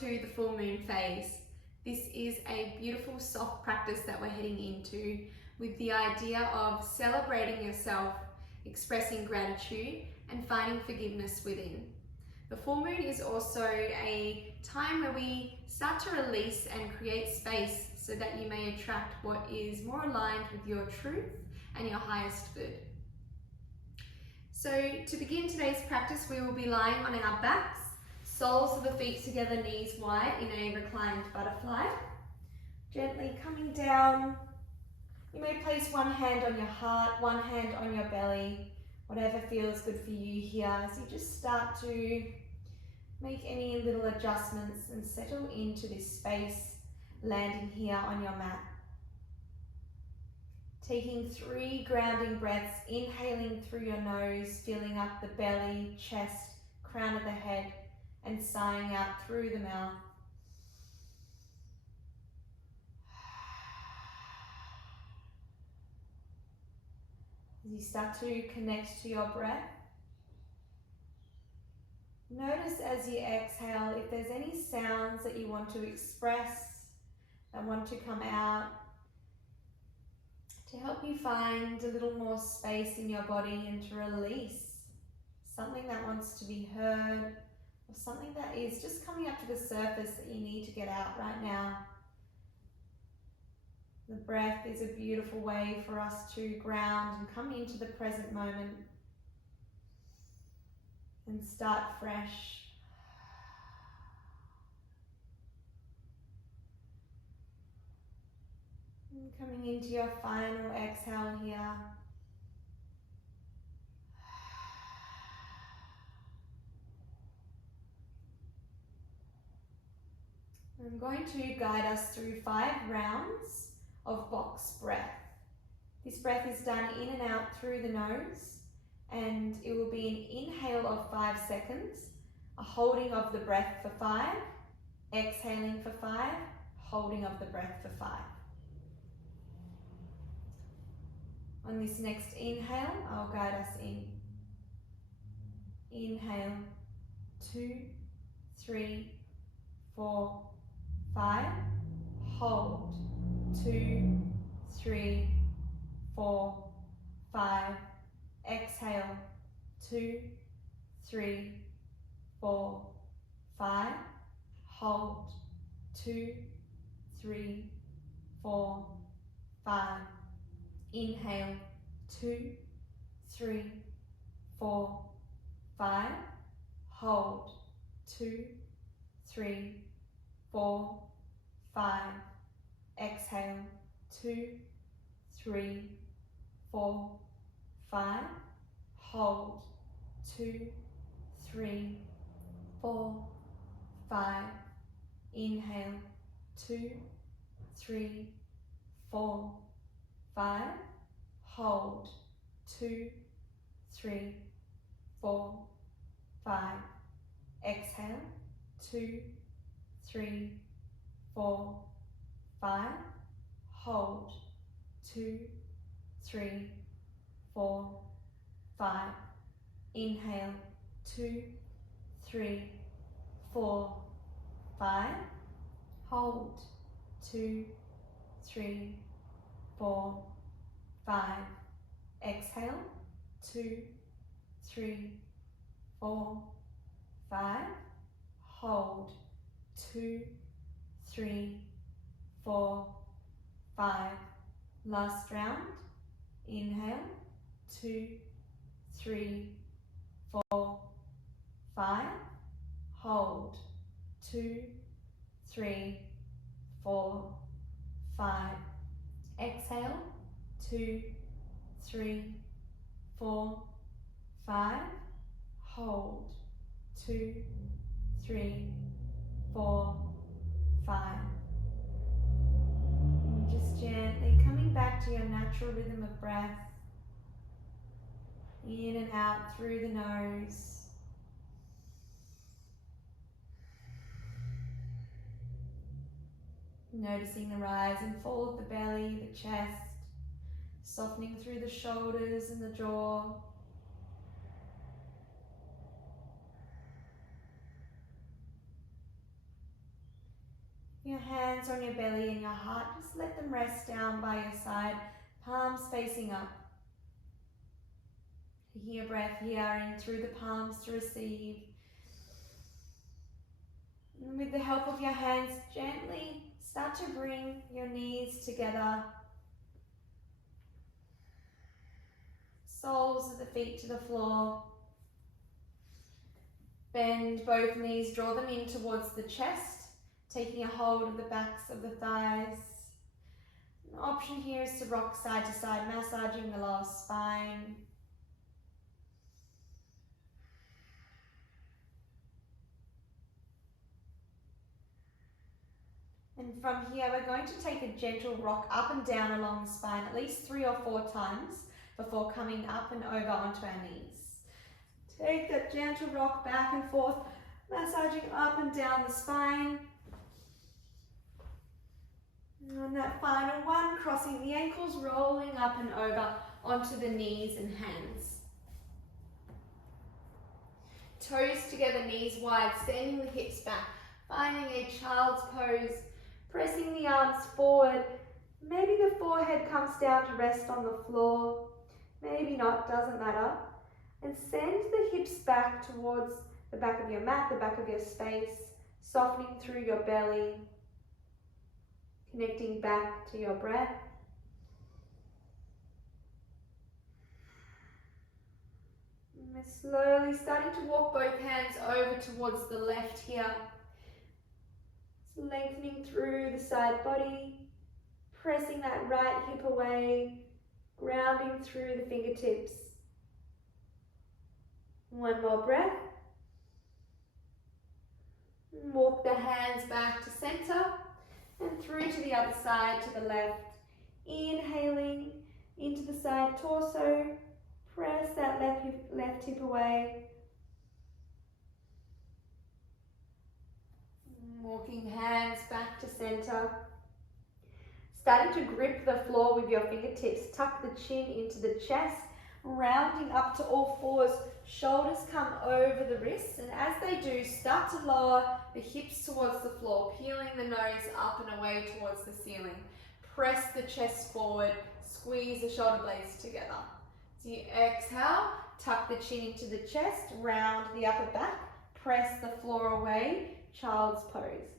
to the full moon phase. This is a beautiful soft practice that we're heading into with the idea of celebrating yourself, expressing gratitude and finding forgiveness within. The full moon is also a time where we start to release and create space so that you may attract what is more aligned with your truth and your highest good. So to begin today's practice, we will be lying on our backs, soles of the feet together, knees wide in a reclined butterfly. Gently coming down. You may place one hand on your heart, one hand on your belly, whatever feels good for you here as you just start to make any little adjustments and settle into this space, landing here on your mat. Taking 3 grounding breaths, inhaling through your nose, filling up the belly, chest, crown of the head, and sighing out through the mouth. As you start to connect to your breath, notice as you exhale if there's any sounds that you want to express, that want to come out, to help you find a little more space in your body and to release something that wants to be heard or something that is just coming up to the surface that you need to get out right now. The breath is a beautiful way for us to ground and come into the present moment and start fresh. And coming into your final exhale here. I'm going to guide us through 5 rounds of box breath. This breath is done in and out through the nose, and it will be an inhale of 5 seconds, a holding of the breath for 5, exhaling for 5, holding of the breath for 5. On this next inhale, I'll guide us in. Inhale, 2, 3, 4, 5. Hold, 2, 3, 4, 5. Exhale, 2, 3, 4, 5. Hold, 2, 3, 4, 5. Inhale, 2, 3, 4, 5. Hold, 2, 3, 4, 5. Exhale, 2, 3, 4, 5. Hold, 2, 3, 4, 5. Inhale, 2, 3, 4, 5. Hold, 2, 3, 4, 5. Exhale, 2, 3, 4, 5. Hold, 2, 3, 4, 5. Inhale, 2, 3, 4, 5. Hold, 2, 3, 4, 5. Exhale, 2, 3, 4, 5. Hold, 2, 3, 4, 5. Last round. Inhale, 2, 3, 4, 5. Hold, 2, 3, 4, 5. Exhale, 2, 3, 4, 5. Hold, 2, 3, 4, 5. And just gently coming back to your natural rhythm of breath. In and out through the nose. Noticing the rise and fall of the belly, the chest, softening through the shoulders and the jaw. Your hands on your belly and your heart, just let them rest down by your side, palms facing up. Taking your breath here in through the palms to receive. And with the help of your hands, gently start to bring your knees together. Soles of the feet to the floor. Bend both knees, draw them in towards the chest, taking a hold of the backs of the thighs. An option here is to rock side to side, massaging the lower spine. And from here, we're going to take a gentle rock up and down along the spine, at least 3 or 4 times before coming up and over onto our knees. Take that gentle rock back and forth, massaging up and down the spine. And on that final one, crossing the ankles, rolling up and over onto the knees and hands. Toes together, knees wide, sending the hips back, finding a child's pose, pressing the arms forward. Maybe the forehead comes down to rest on the floor, maybe not, doesn't matter. And send the hips back towards the back of your mat, the back of your space, softening through your belly, connecting back to your breath. And we're slowly starting to walk both hands over towards the left here. Lengthening through the side body, pressing that right hip away, grounding through the fingertips. One more breath. Walk the hands back to center and through to the other side, to the left. Inhaling into the side torso, press that left hip away. Walking hands back to center. Starting to grip the floor with your fingertips. Tuck the chin into the chest, rounding up to all fours. Shoulders come over the wrists, and as they do, start to lower the hips towards the floor, peeling the nose up and away towards the ceiling. Press the chest forward, squeeze the shoulder blades together. So you exhale, tuck the chin into the chest, round the upper back, press the floor away, child's pose.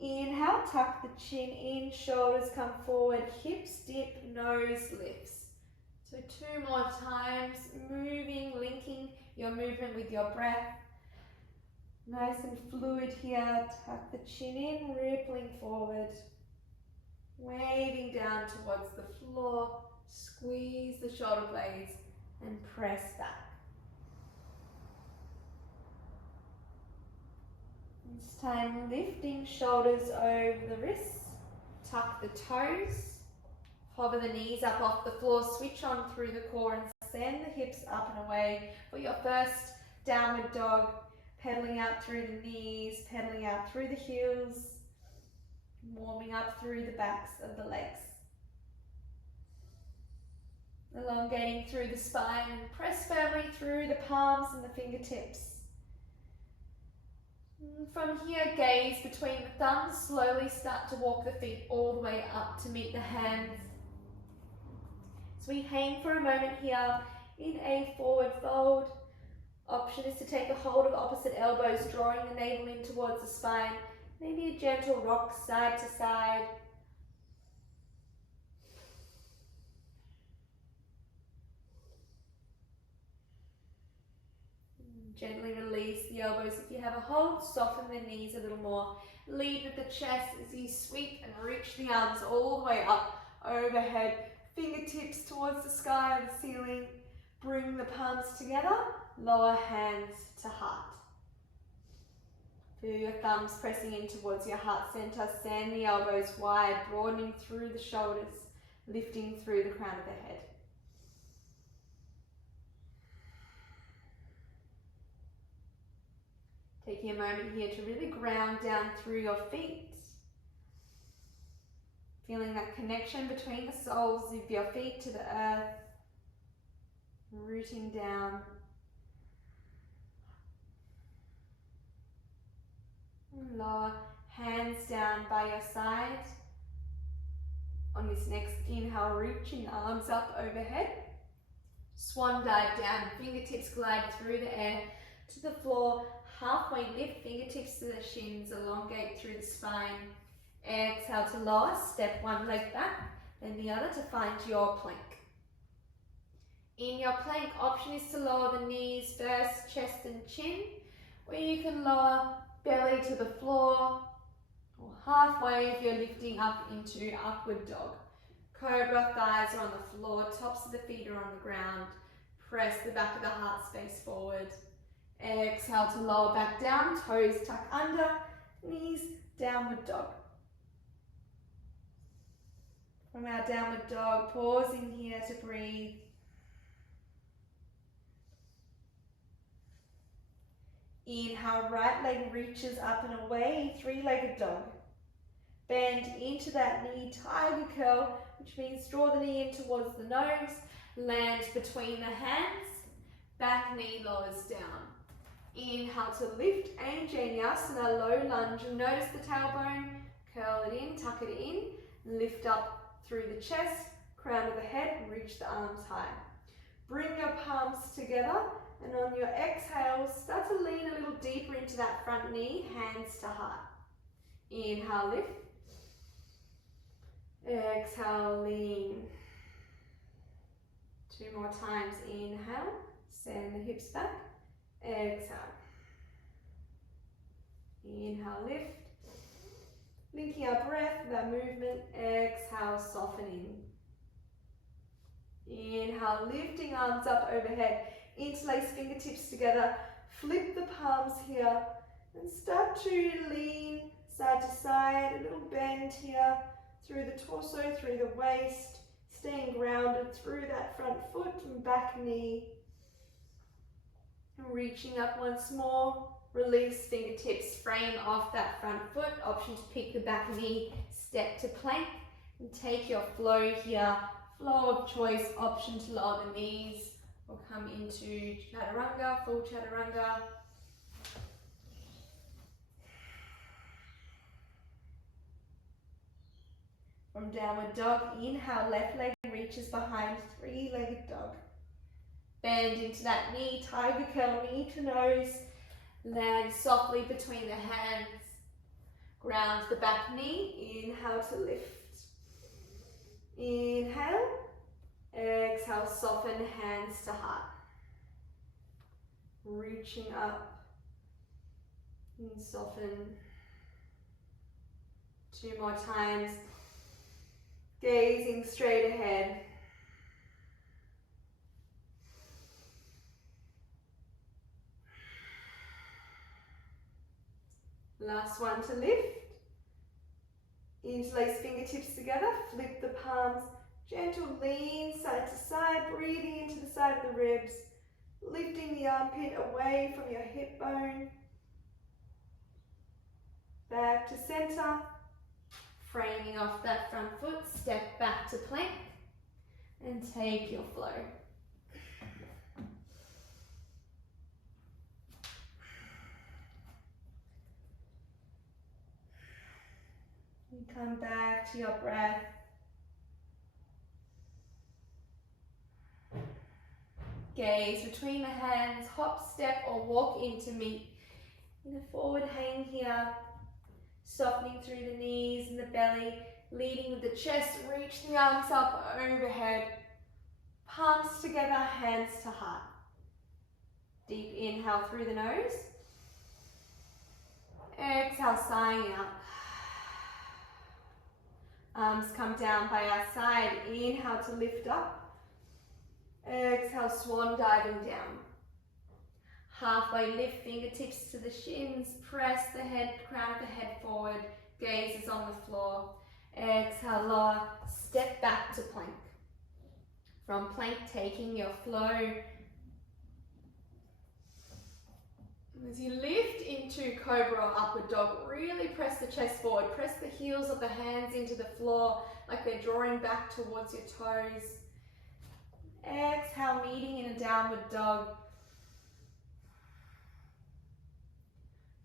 Inhale, tuck the chin in, shoulders come forward, hips dip, nose lifts. So 2 more times, moving, linking your movement with your breath. Nice and fluid here, tuck the chin in, rippling forward. Waving down towards the floor, squeeze the shoulder blades and press back. This time lifting shoulders over the wrists, tuck the toes, hover the knees up off the floor, switch on through the core and send the hips up and away for your first downward dog, pedaling out through the knees, pedaling out through the heels, warming up through the backs of the legs. Elongating through the spine and press firmly through the palms and the fingertips. From here, gaze between the thumbs, slowly start to walk the feet all the way up to meet the hands. So we hang for a moment here in a forward fold. Option is to take a hold of opposite elbows, drawing the navel in towards the spine. Maybe a gentle rock side to side. Gently release the elbows if you have a hold, soften the knees a little more. Lead with the chest as you sweep and reach the arms all the way up, overhead, fingertips towards the sky or the ceiling. Bring the palms together, lower hands to heart. Feel your thumbs pressing in towards your heart center, send the elbows wide, broadening through the shoulders, lifting through the crown of the head. Taking a moment here to really ground down through your feet. Feeling that connection between the soles of your feet to the earth. Rooting down. And lower, hands hands down by your side. On this next inhale, reaching arms up overhead. Swan dive down, fingertips glide through the air to the floor. Halfway lift, fingertips to the shins, elongate through the spine. Exhale to lower, step one leg back, then the other to find your plank. In your plank, option is to lower the knees first, chest and chin, or you can lower belly to the floor, or halfway if you're lifting up into upward dog. Cobra, thighs are on the floor, tops of the feet are on the ground. Press the back of the heart space forward. Exhale to lower back down, toes tuck under, knees downward dog. From our downward dog, pausing here to breathe. Inhale, right leg reaches up and away, three-legged dog. Bend into that knee, tiger curl, which means draw the knee in towards the nose, land between the hands, back knee lowers down. Inhale to lift, Anjaneyasana, low lunge. You'll notice the tailbone, curl it in, tuck it in, lift up through the chest, crown of the head, reach the arms high. Bring your palms together, and on your exhale, start to lean a little deeper into that front knee, hands to heart. Inhale, lift. Exhale, lean. Two more times, inhale, send the hips back. Exhale. Inhale, lift. Linking our breath with our movement. Exhale, softening. Inhale, lifting arms up overhead. Interlace fingertips together. Flip the palms here. And start to lean side to side. A little bend here. Through the torso, through the waist. Staying grounded through that front foot and back knee. Reaching up once more, release fingertips, frame off that front foot. Option to pick the back knee, step to plank, and take your flow here. Flow of choice, option to lower the knees or come into chaturanga, full chaturanga. From downward dog, inhale, left leg reaches behind, three-legged dog. Bend into that knee, tiger curl, knee to nose. Land softly between the hands. Ground the back knee. Inhale to lift. Inhale. Exhale, soften hands to heart. Reaching up. And soften. Two more times. Gazing straight ahead. Last one to lift. Interlace fingertips together, flip the palms, gentle lean side to side, breathing into the side of the ribs, lifting the armpit away from your hip bone. Back to center, framing off that front foot, step back to plank, and take your flow. Come back to your breath. Gaze between the hands, hop, step, or walk into meet. In a forward hang here, softening through the knees and the belly, leading with the chest, reach the arms up overhead. Palms together, hands to heart. Deep inhale through the nose. Exhale, sighing out. Arms come down by our side. Inhale to lift up. Exhale, swan diving down. Halfway lift, fingertips to the shins. Press the head, crown of the head forward. Gaze is on the floor. Exhale, lower. Step back to plank. From plank, taking your flow. As you lift into cobra or upward dog, really press the chest forward. Press the heels of the hands into the floor like they're drawing back towards your toes. Exhale, meeting in a downward dog.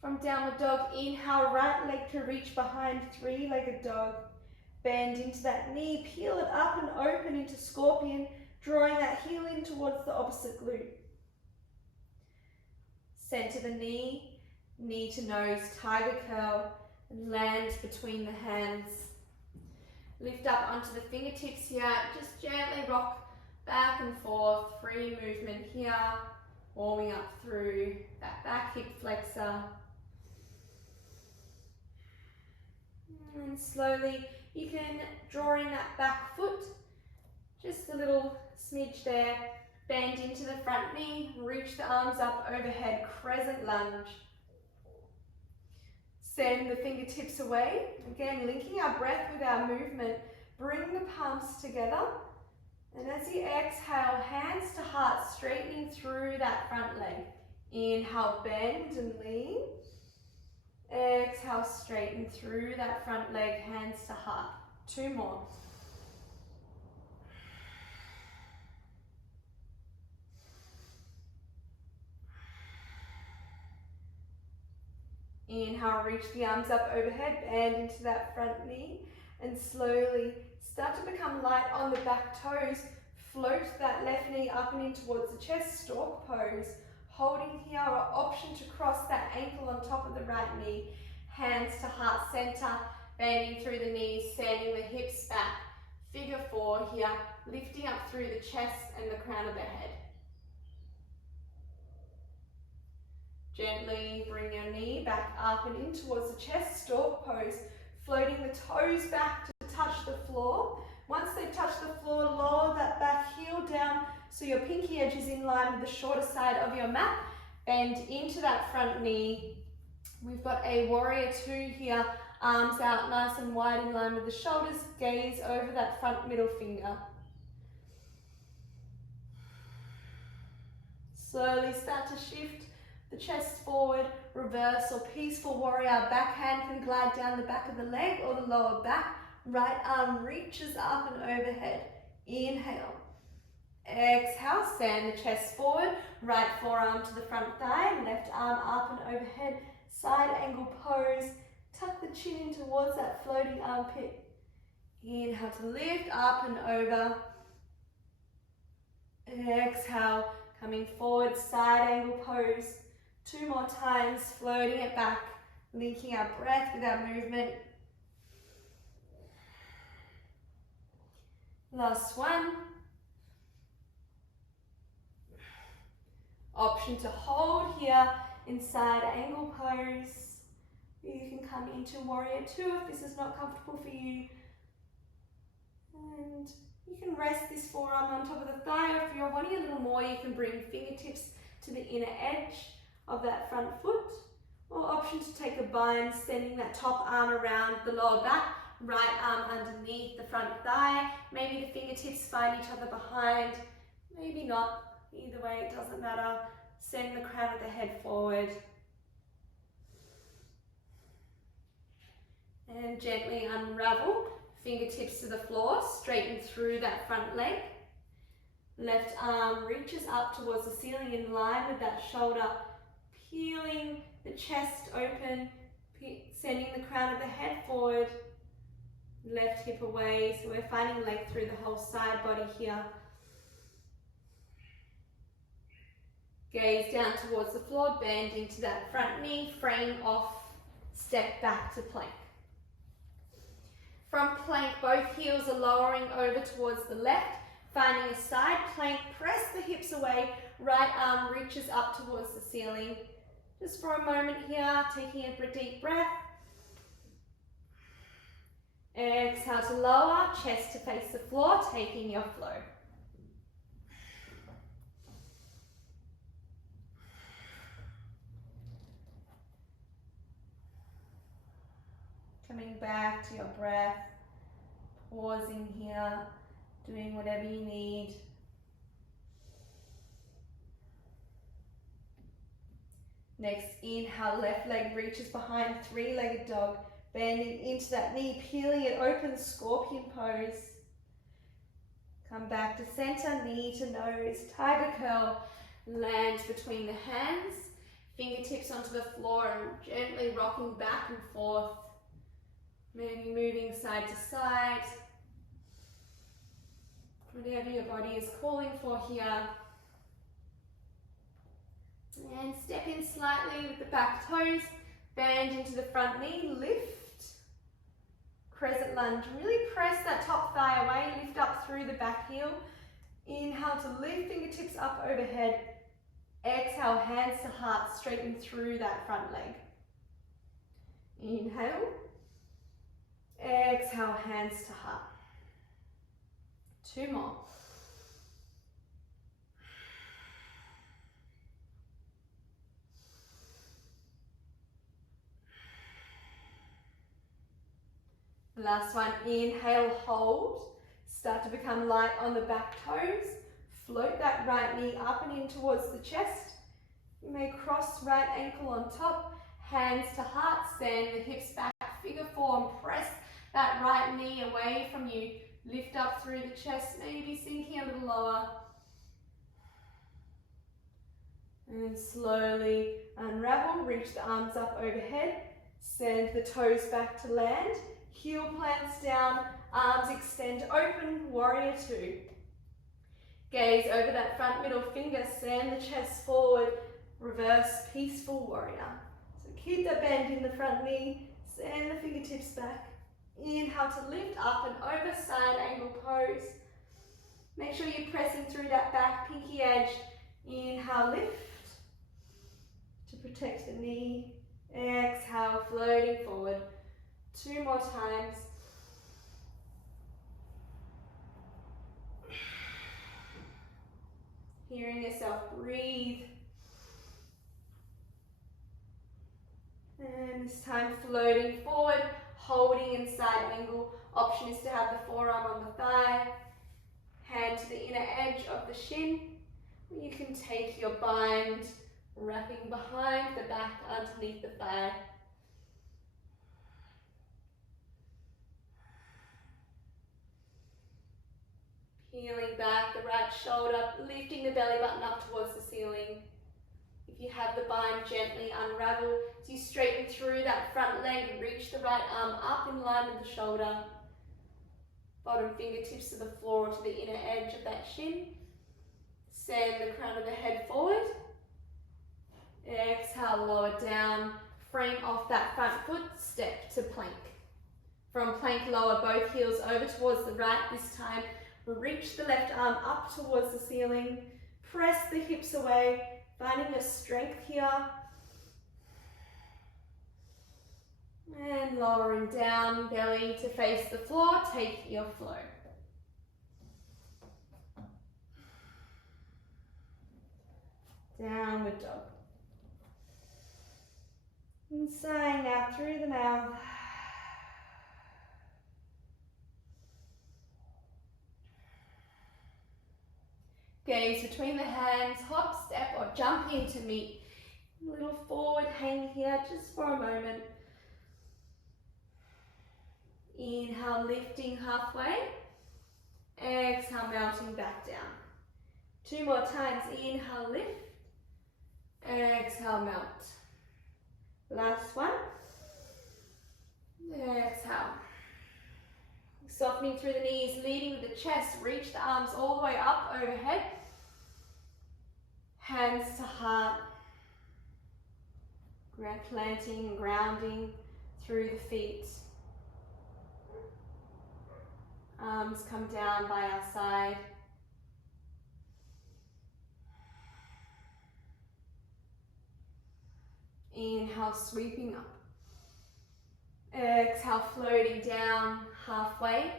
From downward dog, inhale, right leg to reach behind, three-legged dog. Bend into that knee, peel it up and open into scorpion, drawing that heel in towards the opposite glute. Center the knee, knee to nose, tiger curl, and land between the hands. Lift up onto the fingertips here, just gently rock back and forth, free movement here, warming up through that back hip flexor. And slowly you can draw in that back foot, just a little smidge there. Bend into the front knee, reach the arms up overhead, crescent lunge. Send the fingertips away. Again, linking our breath with our movement. Bring the palms together. And as you exhale, hands to heart, straightening through that front leg. Inhale, bend and lean. Exhale, straighten through that front leg, hands to heart. Two more. Inhale, reach the arms up overhead, bend into that front knee, and slowly start to become light on the back toes. Float that left knee up and in towards the chest, stork pose. Holding here, or option to cross that ankle on top of the right knee. Hands to heart center, bending through the knees, sending the hips back. Figure four here, lifting up through the chest and the crown of the head. Gently bring your knee back up and in towards the chest, stork pose, floating the toes back to touch the floor. Once they've touched the floor, lower that back heel down so your pinky edge is in line with the shorter side of your mat. Bend into that front knee. We've got a warrior two here, arms out nice and wide in line with the shoulders, gaze over that front middle finger. Slowly start to shift the chest forward, reverse or peaceful warrior. Back hand can glide down the back of the leg or the lower back. Right arm reaches up and overhead. Inhale. Exhale, send the chest forward. Right forearm to the front thigh, left arm up and overhead. Side angle pose. Tuck the chin in towards that floating armpit. Inhale to lift up and over. Exhale, coming forward, side angle pose. Two more times, floating it back, linking our breath with our movement. Last one. Option to hold here in side angle pose. You can come into warrior two if this is not comfortable for you. And you can rest this forearm on top of the thigh, or if you're wanting a little more, you can bring fingertips to the inner edge of that front foot, or option to take a bind, sending that top arm around the lower back, right arm underneath the front thigh. Maybe the fingertips find each other behind, maybe not. Either way, it doesn't matter. Send the crown of the head forward. And gently unravel, fingertips to the floor, straighten through that front leg. Left arm reaches up towards the ceiling in line with that shoulder, peeling the chest open, sending the crown of the head forward, left hip away, so we're finding length through the whole side body here. Gaze down towards the floor, bend into that front knee, frame off, step back to plank. From plank, both heels are lowering over towards the left, finding a side plank, press the hips away, right arm reaches up towards the ceiling. Just for a moment here, taking a deep breath. Exhale to lower, chest to face the floor, taking your flow. Coming back to your breath, pausing here, doing whatever you need. Next, inhale, left leg reaches behind, three-legged dog, bending into that knee, peeling it open, scorpion pose. Come back to center, knee to nose, tiger curl, land between the hands. Fingertips onto the floor and gently rocking back and forth. Maybe moving side to side. Whatever your body is calling for here. And step in slightly with the back toes. Bend into the front knee, lift. Crescent lunge. Really press that top thigh away. Lift up through the back heel. Inhale to lift, fingertips up overhead. Exhale, hands to heart, straighten through that front leg. Inhale. Exhale, hands to heart. 2 more. Last one, inhale, hold. Start to become light on the back toes. Float that right knee up and in towards the chest. You may cross right ankle on top, hands to heart, send the hips back, figure 4, and press that right knee away from you. Lift up through the chest, maybe sinking a little lower. And slowly unravel, reach the arms up overhead, send the toes back to land, heel plants down, arms extend open, warrior 2. Gaze over that front middle finger, send the chest forward, reverse peaceful warrior. So keep that bend in the front knee, send the fingertips back. Inhale to lift up and over, side angle pose. Make sure you're pressing through that back pinky edge. Inhale, lift to protect the knee. Exhale, floating forward. 2 more times. Hearing yourself breathe. And this time floating forward, holding in side angle. Option is to have the forearm on the thigh, hand to the inner edge of the shin. You can take your bind, wrapping behind the back underneath the thigh. Peeling back the right shoulder, lifting the belly button up towards the ceiling. If you have the bind, gently unravel as you straighten through that front leg, reach the right arm up in line with the shoulder. Bottom fingertips to the floor or to the inner edge of that shin. Send the crown of the head forward. Exhale, lower down. Frame off that front foot, step to plank. From plank, lower both heels over towards the right. This time, reach the left arm up towards the ceiling. Press the hips away. Finding your strength here. And lowering down, belly to face the floor, take your flow. Downward dog. And sighing out through the mouth. Gaze between the hands, hop, step, or jump in to meet. A little forward hang here just for a moment. Inhale, lifting halfway. Exhale, mounting back down. 2 more times. Inhale, lift. Exhale, mount. Last one. Exhale. Softening through the knees, leading with the chest. Reach the arms all the way up overhead. Hands to heart. Planting and grounding through the feet. Arms come down by our side. Inhale, sweeping up. Exhale, floating down halfway.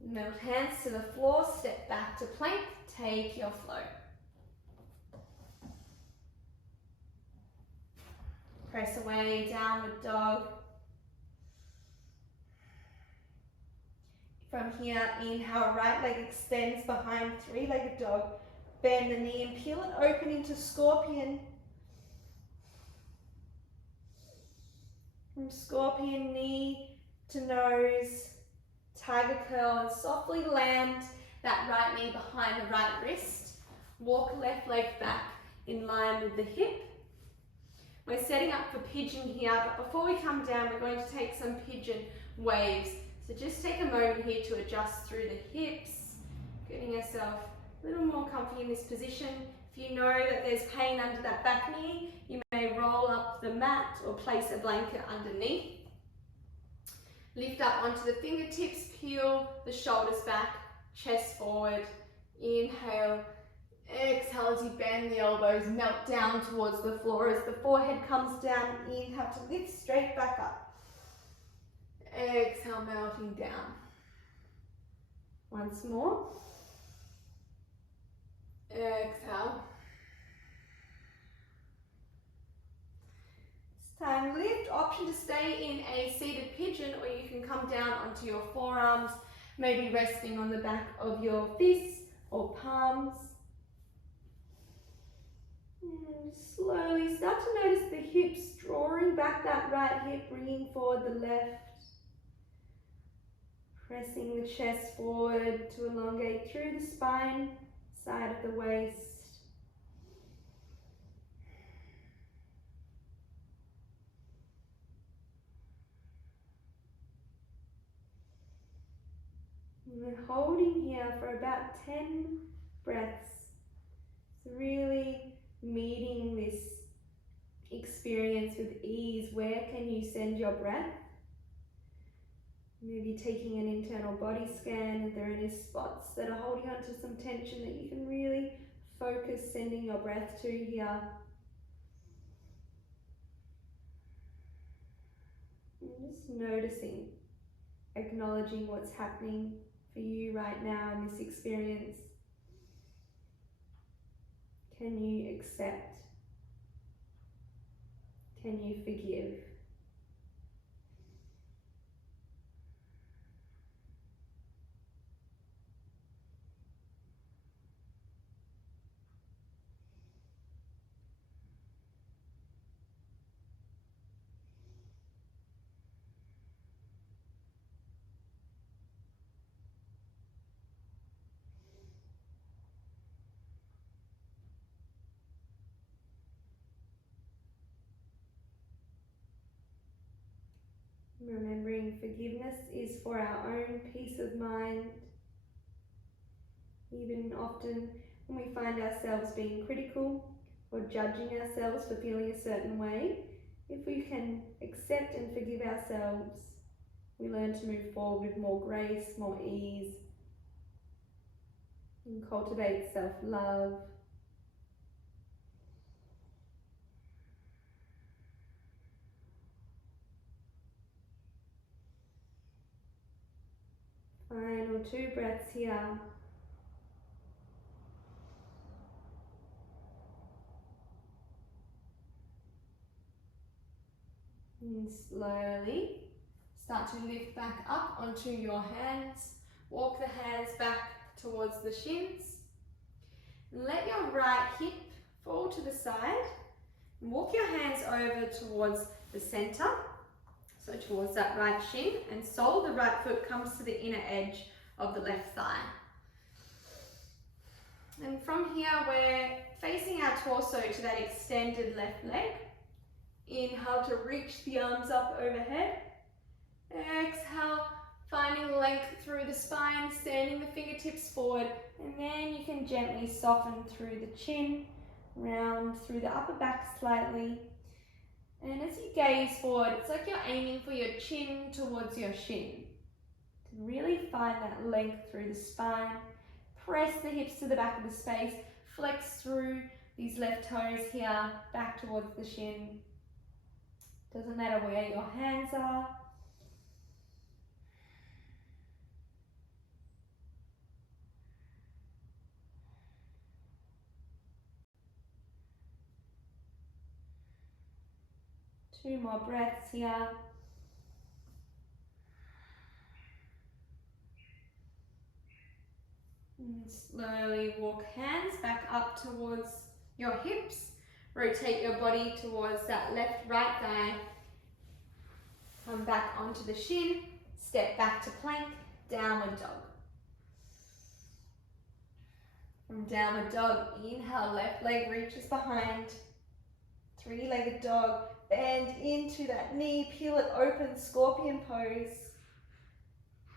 Melt hands to the floor, step back to plank, take your flow. Press away, downward dog. From here, inhale, right leg extends behind, 3-legged dog. Bend the knee and peel it open into scorpion. From scorpion, knee to nose, tiger curl, and softly land that right knee behind the right wrist. Walk left leg back, in line with the hip. We're setting up for pigeon here, but before we come down, we're going to take some pigeon waves. So just take a moment here to adjust through the hips, getting yourself a little more comfy in this position. If you know that there's pain under that back knee, you may roll up the mat or place a blanket underneath. Lift up onto the fingertips, peel the shoulders back, chest forward. Inhale, exhale as you bend the elbows, melt down towards the floor as the forehead comes down. Inhale to lift straight back up. Exhale, melting down. Once more. Exhale. This time lift, option to stay in a seated pigeon, or you can come down onto your forearms, maybe resting on the back of your fists or palms. And slowly start to notice the hips, drawing back that right hip, bringing forward the left. Pressing the chest forward to elongate through the spine, side of the waist. And we're holding here for about 10 breaths. So really meeting this experience with ease. Where can you send your breath? Maybe taking an internal body scan if there are any spots that are holding on to some tension that you can really focus sending your breath to here. And just noticing, acknowledging what's happening for you right now in this experience. Can you accept? Can you forgive? Remembering forgiveness is for our own peace of mind. Even often when we find ourselves being critical or judging ourselves for feeling a certain way, if we can accept and forgive ourselves, we learn to move forward with more grace, more ease, and cultivate self-love. Final 2 breaths here. And slowly start to lift back up onto your hands. Walk the hands back towards the shins. Let your right hip fall to the side. Walk your hands over towards the center. So towards that right shin and sole, the right foot comes to the inner edge of the left thigh. And from here, we're facing our torso to that extended left leg. Inhale to reach the arms up overhead. Exhale, finding length through the spine, sending the fingertips forward, and then you can gently soften through the chin, round through the upper back slightly. And as you gaze forward, it's like you're aiming for your chin towards your shin. To really find that length through the spine. Press the hips to the back of the space. Flex through these left toes here, back towards the shin. Doesn't matter where your hands are. Two more breaths here. And slowly walk hands back up towards your hips. Rotate your body towards that left right thigh. Come back onto the shin. Step back to plank, downward dog. From downward dog, inhale, left leg reaches behind. Three-legged dog, bend into that knee, peel it open, scorpion pose.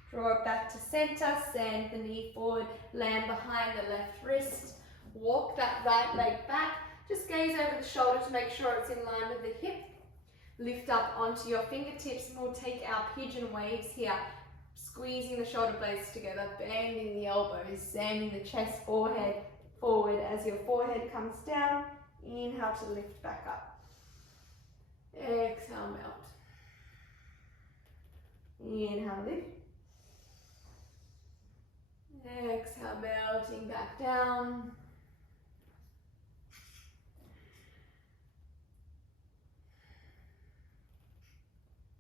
Draw it back to center, send the knee forward, land behind the left wrist. Walk that right leg back. Just gaze over the shoulder to make sure it's in line with the hip. Lift up onto your fingertips and we'll take our pigeon waves here. Squeezing the shoulder blades together, bending the elbows, sending the chest forehead forward as your forehead comes down. Inhale to lift back up. Exhale, melt. Inhale, lift. Exhale, melting back down.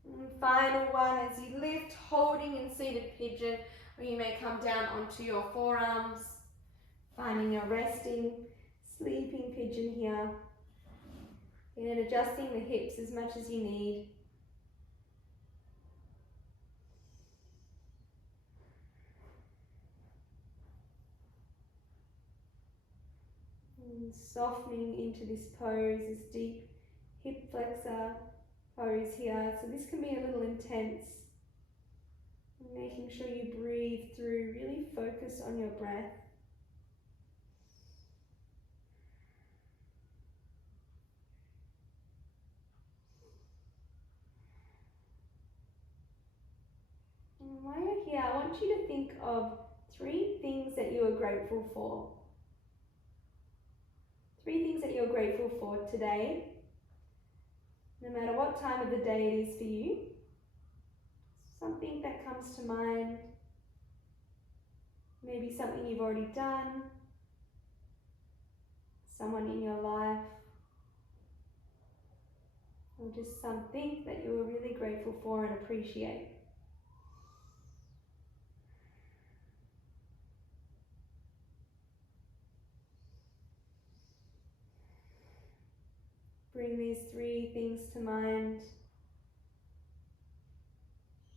And final one as you lift, holding in seated pigeon, or you may come down onto your forearms, finding a resting, sleeping pigeon here. And adjusting the hips as much as you need. And softening into this pose, this deep hip flexor pose here. So this can be a little intense. Making sure you breathe through, really focus on your breath. And while you're here, I want you to think of 3 things that you are grateful for. 3 things that you're grateful for today, no matter what time of the day it is for you. Something that comes to mind, maybe something you've already done, someone in your life, or just something that you are really grateful for and appreciate. Bring these 3 things to mind,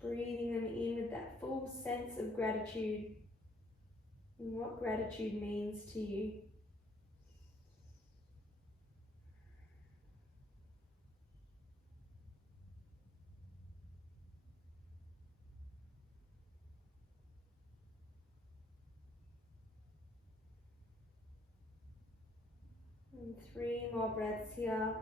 breathing them in with that full sense of gratitude and what gratitude means to you. And 3 more breaths here.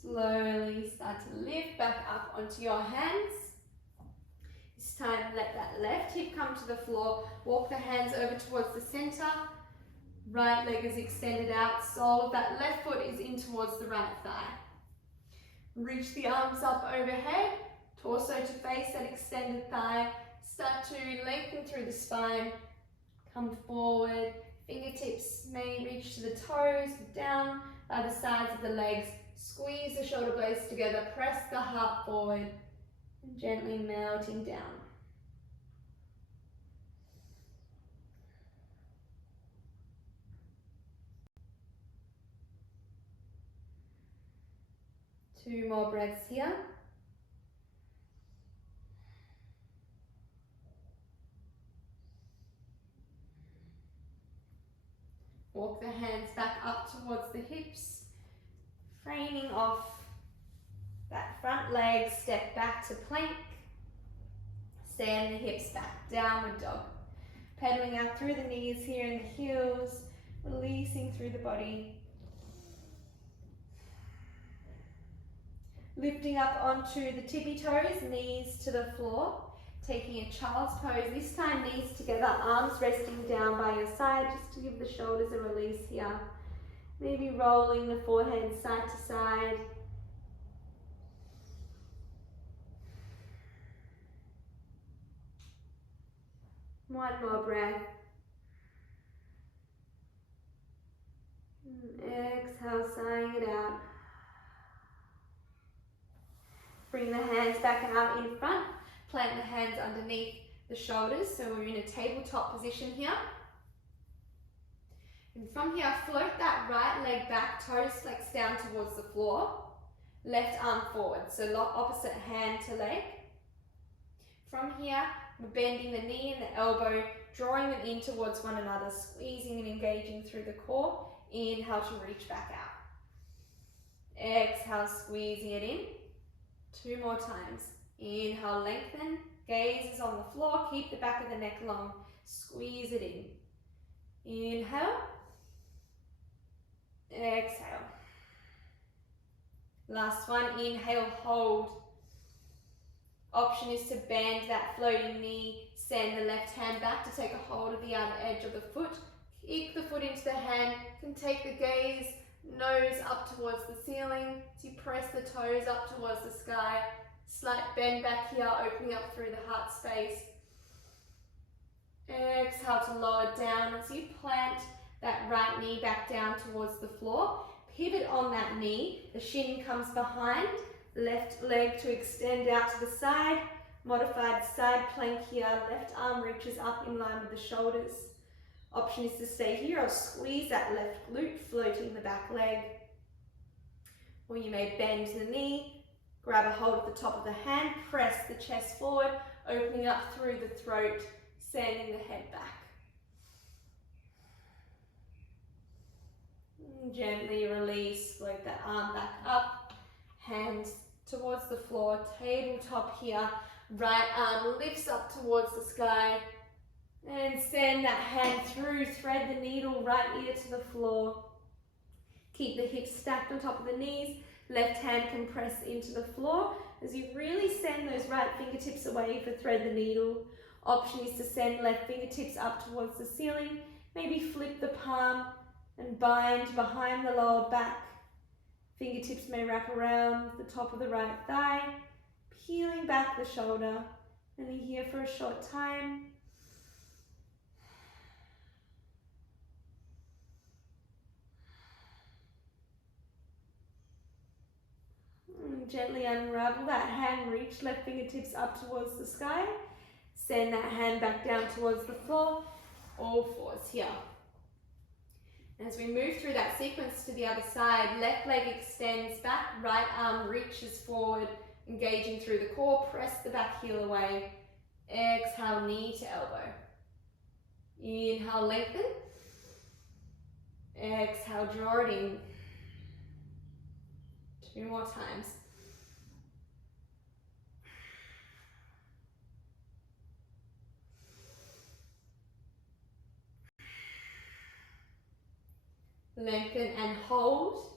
Slowly start to lift back up onto your hands. This time let that left hip come to the floor. Walk the hands over towards the center. Right leg is extended out. Sole of that left foot is in towards the right thigh. Reach the arms up overhead. Torso to face that extended thigh. Start to lengthen through the spine. Come forward. Fingertips may reach to the toes, down by the sides of the legs. Squeeze the shoulder blades together, press the heart forward, and gently melting down. Two more breaths here. Walk the hands back up towards the hips. Framing off that front leg, step back to plank. Send the hips back, downward dog. Pedaling out through the knees here and the heels, releasing through the body. Lifting up onto the tippy toes, knees to the floor. Taking a child's pose, this time knees together, arms resting down by your side, just to give the shoulders a release here. Maybe rolling the forehead side to side. One more breath. And exhale, sighing it out. Bring the hands back out in front. Plant the hands underneath the shoulders, so we're in a tabletop position here. And from here, float that right leg back, toes flex down towards the floor. Left arm forward, so opposite hand to leg. From here, we're bending the knee and the elbow, drawing them in towards one another, squeezing and engaging through the core. Inhale to reach back out. Exhale, squeezing it in. 2 more times. Inhale, lengthen. Gaze is on the floor. Keep the back of the neck long. Squeeze it in. Inhale. Exhale. Last one. Inhale, hold. Option is to bend that floating knee. Send the left hand back to take a hold of the outer edge of the foot. Kick the foot into the hand. You can take the gaze, nose up towards the ceiling. So you press the toes up towards the sky. Slight bend back here, opening up through the heart space. Exhale to lower down as you plant that right knee back down towards the floor. Pivot on that knee. The shin comes behind. Left leg to extend out to the side. Modified side plank here. Left arm reaches up in line with the shoulders. Option is to stay here or squeeze that left glute, floating the back leg. Or you may bend the knee, grab a hold of the top of the hand, press the chest forward, opening up through the throat, sending the head back. Gently release, float that arm back up, hands towards the floor, tabletop here. Right arm lifts up towards the sky. And send that hand through, thread the needle, right ear to the floor. Keep the hips stacked on top of the knees. Left hand can press into the floor as you really send those right fingertips away for thread the needle. Option is to send left fingertips up towards the ceiling. Maybe flip the palm and bind behind the lower back. Fingertips may wrap around the top of the right thigh, peeling back the shoulder. And you're here for a short time. Gently unravel that hand, reach left fingertips up towards the sky. Send that hand back down towards the floor, all fours here. As we move through that sequence to the other side, left leg extends back, right arm reaches forward, engaging through the core, press the back heel away. Exhale, knee to elbow. Inhale, lengthen. Exhale, draw it in. 2 more times. Lengthen and hold.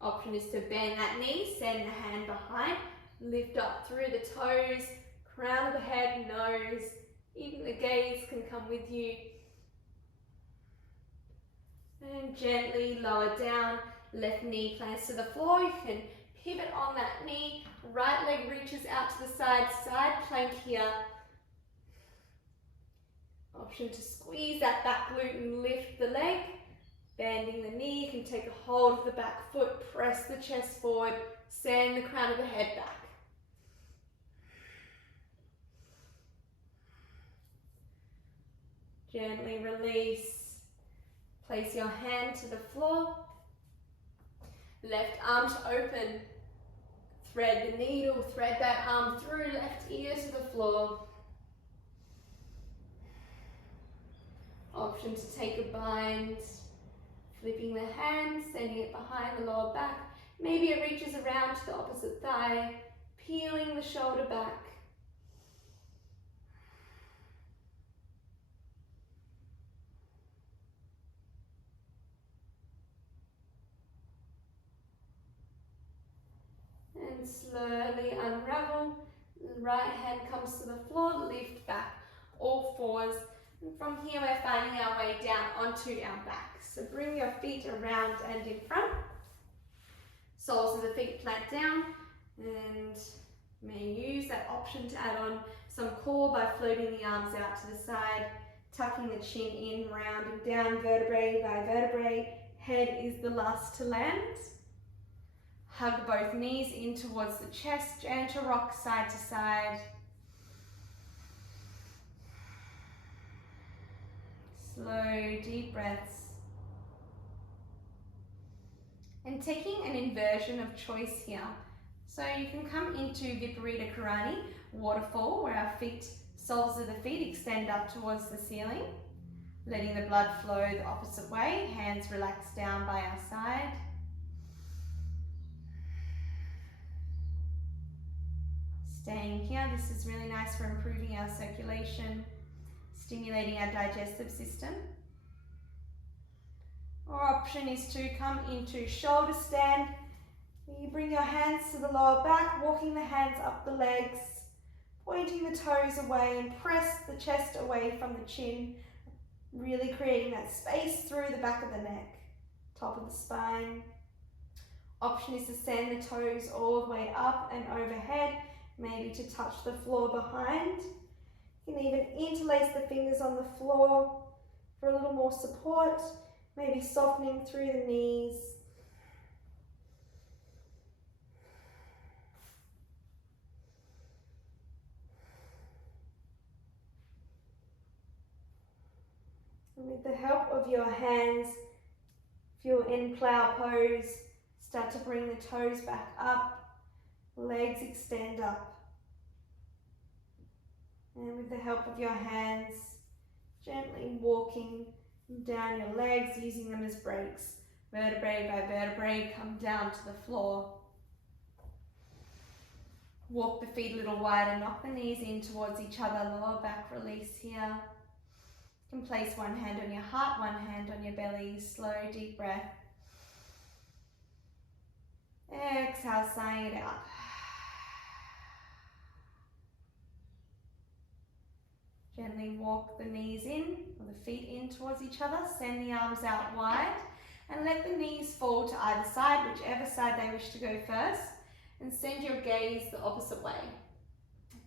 Option is to bend that knee, send the hand behind, lift up through the toes, crown of the head, nose, even the gaze can come with you. And gently lower down, left knee plants to the floor. You can pivot on that knee, right leg reaches out to the side, side plank here. Option to squeeze that back glute and lift the leg. Bending the knee, you can take a hold of the back foot, press the chest forward, send the crown of the head back. Gently release. Place your hand to the floor. Left arm to open. Thread the needle, thread that arm through, left ear to the floor. Option to take a bind. Flipping the hand, sending it behind the lower back. Maybe it reaches around to the opposite thigh, peeling the shoulder back. And slowly unravel. The right hand comes to the floor, lift back, all fours. And from here we're finding our way down onto our back. So bring your feet around and in front. Soles of the feet plant down, and you may use that option to add on some core by floating the arms out to the side, tucking the chin in, rounding down vertebrae by vertebrae. Head is the last to land. Hug both knees in towards the chest, gentle rock side to side. Slow, deep breaths. And taking an inversion of choice here. So you can come into Viparita Karani, waterfall, where our feet, soles of the feet extend up towards the ceiling, letting the blood flow the opposite way, hands relax down by our side. Staying here, this is really nice for improving our circulation, stimulating our digestive system. Or option is to come into shoulder stand. You bring your hands to the lower back, walking the hands up the legs, pointing the toes away and press the chest away from the chin, really creating that space through the back of the neck, top of the spine. Option is to send the toes all the way up and overhead, maybe to touch the floor behind. You can even interlace the fingers on the floor for a little more support, maybe softening through the knees. And with the help of your hands, if you're in plow pose, start to bring the toes back up, legs extend up. And with the help of your hands, gently walking down your legs, using them as brakes. Vertebrae by vertebrae, come down to the floor. Walk the feet a little wider, knock the knees in towards each other, lower back release here. You can place one hand on your heart, one hand on your belly, slow deep breath. Exhale, sighing it out. Gently walk the knees in, or the feet in towards each other, send the arms out wide, and let the knees fall to either side, whichever side they wish to go first, and send your gaze the opposite way.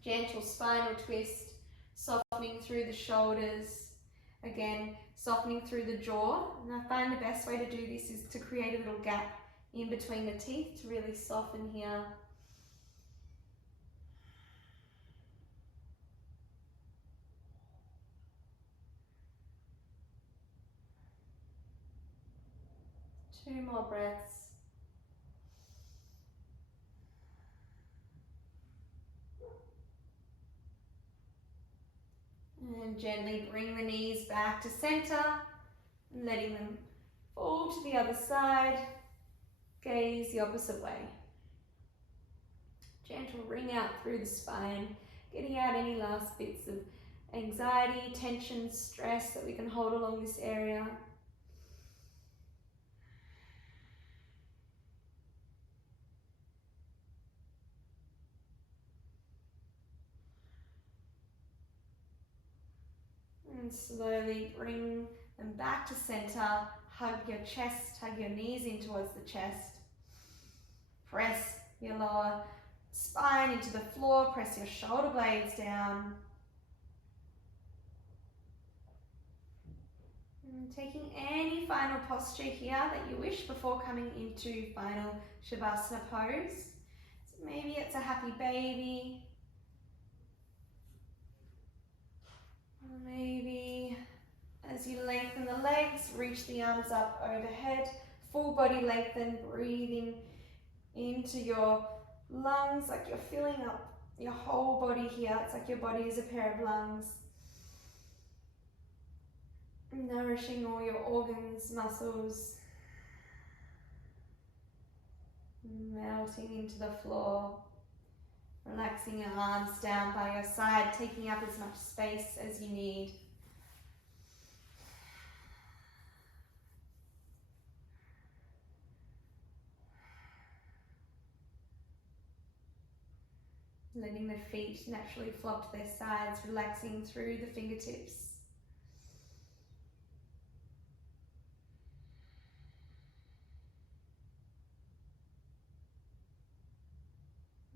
Gentle spinal twist, softening through the shoulders, again, softening through the jaw. And I find the best way to do this is to create a little gap in between the teeth to really soften here. Two more breaths. And gently bring the knees back to center, and letting them fall to the other side. Gaze the opposite way. Gentle ring out through the spine, getting out any last bits of anxiety, tension, stress that we can hold along this area. And slowly bring them back to center. Hug your chest, hug your knees in towards the chest. Press your lower spine into the floor, press your shoulder blades down. And taking any final posture here that you wish before coming into final Shavasana pose. So maybe it's a happy baby. Or maybe as you lengthen the legs, reach the arms up overhead, full body lengthen, breathing into your lungs, like you're filling up your whole body here. It's like your body is a pair of lungs, nourishing all your organs, muscles, melting into the floor. Relaxing your arms down by your side, taking up as much space as you need. Letting the feet naturally flop to their sides, relaxing through the fingertips.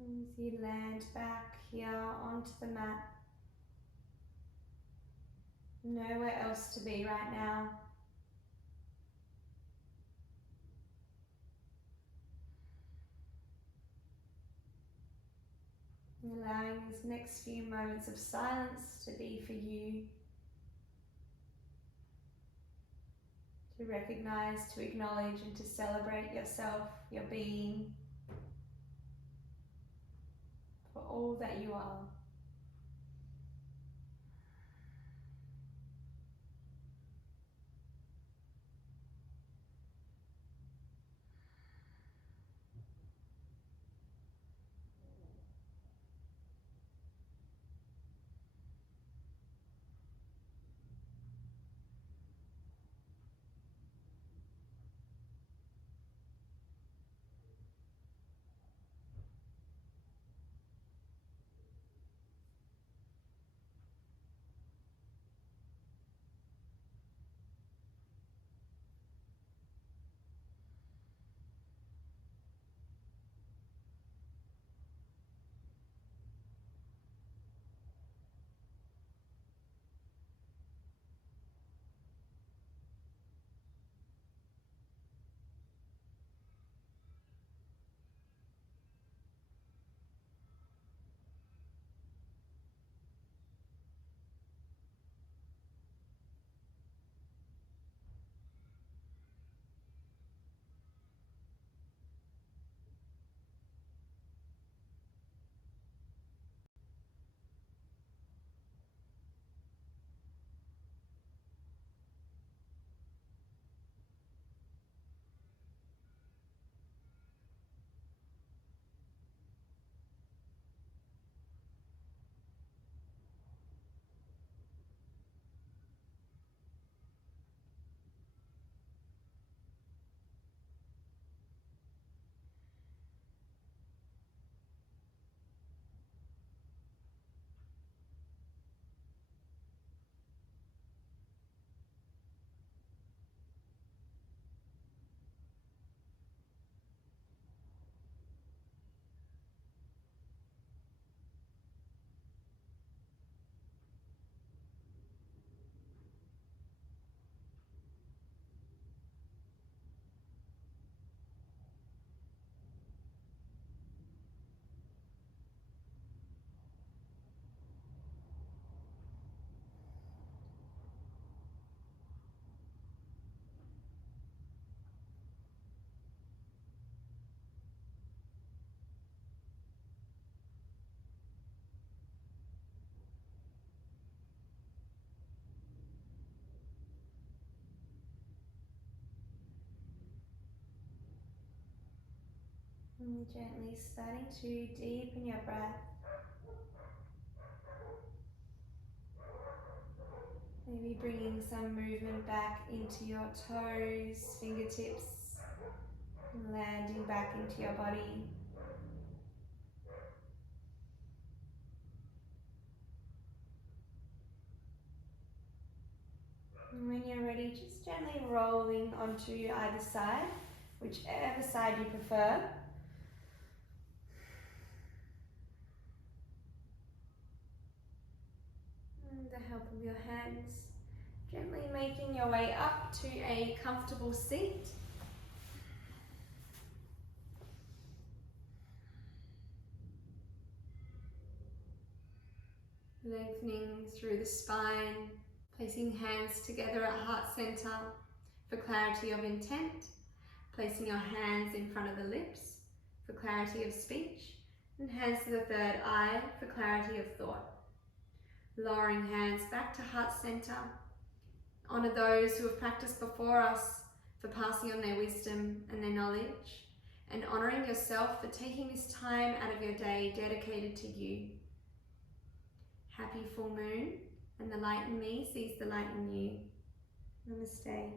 As you land back here onto the mat, nowhere else to be right now. Allowing these next few moments of silence to be for you, to recognize, to acknowledge, and to celebrate yourself, your being, for all that you are. And gently starting to deepen your breath. Maybe bringing some movement back into your toes, fingertips, and landing back into your body. And when you're ready, just gently rolling onto either side, whichever side you prefer. With the help of your hands, gently making your way up to a comfortable seat. Lengthening through the spine, placing hands together at heart center for clarity of intent, placing your hands in front of the lips for clarity of speech, and hands to the third eye for clarity of thought. Lowering hands back to heart center. Honor those who have practiced before us for passing on their wisdom and their knowledge, and honoring yourself for taking this time out of your day dedicated to you. Happy full moon, and the light in me sees the light in you. Namaste.